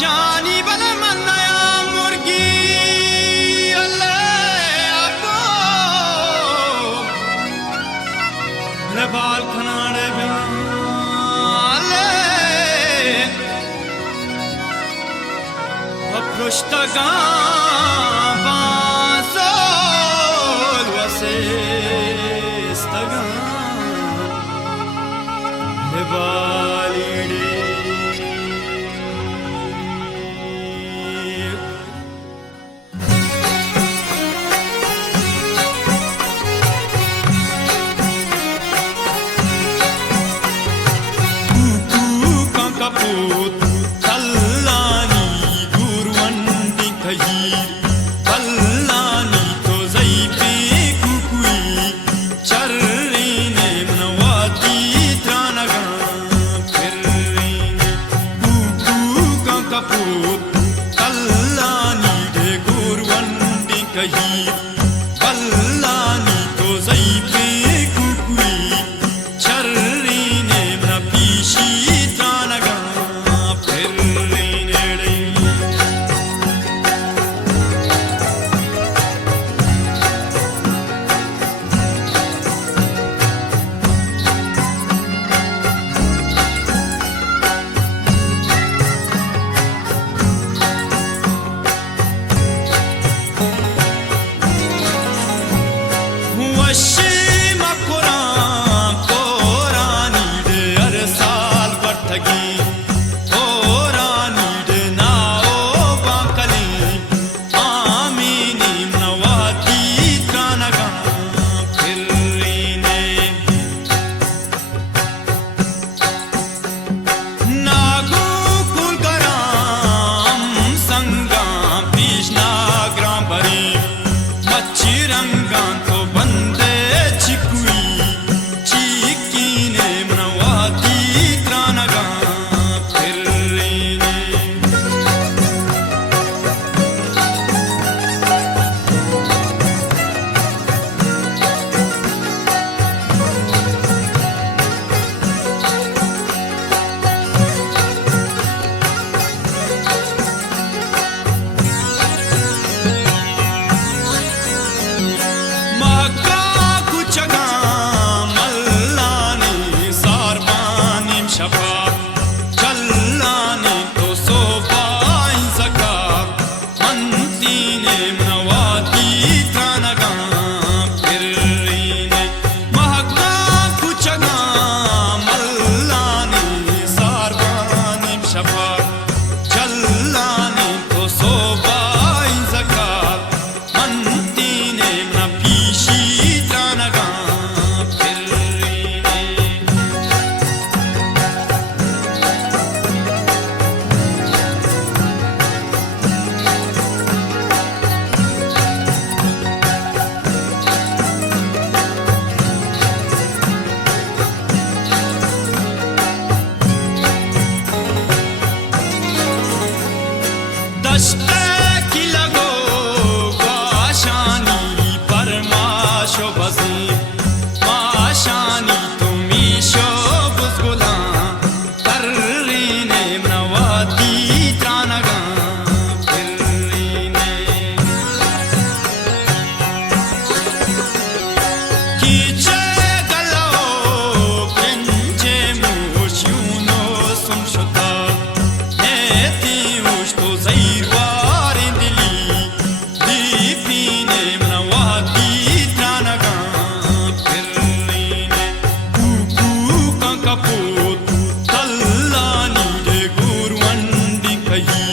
जानी बले मन्नया मुर्गी अल्ले आपो रे बाल खनाड़े अल्ले अप्रोष्टगा बांसोल वसेस्तगा रे बालीडे kaput kallani gurwandi khayir kallani to zaipe kukui charrine manawati tranaga firrine kuku kaput kallani de gurwandi khayir kallani to zaipe kukui charrine manapishi Shima Quran Qorani de arsal barthagi Qorani de nao bakali amini nawati tranaga firrine nagu kulgaram sangam pishna gram bari machirangan to bande chikui chikine manawati tranaga firrine Challani to sofa zaka mantine manawati tranaga firrine mahakka kuchaga mallani sarvani shafa challani to sofa zaka mantine manapishi tranaga Dashte ki lago gaashani parmasho bazi maashani tumi shobuz gula tarrine manawati tranaga firrine kiche galao pinche mushuno sumshota neti ushto zairwarindili dipine manawati tranaga firrine kuku kankaput kallani de gurwandi kayi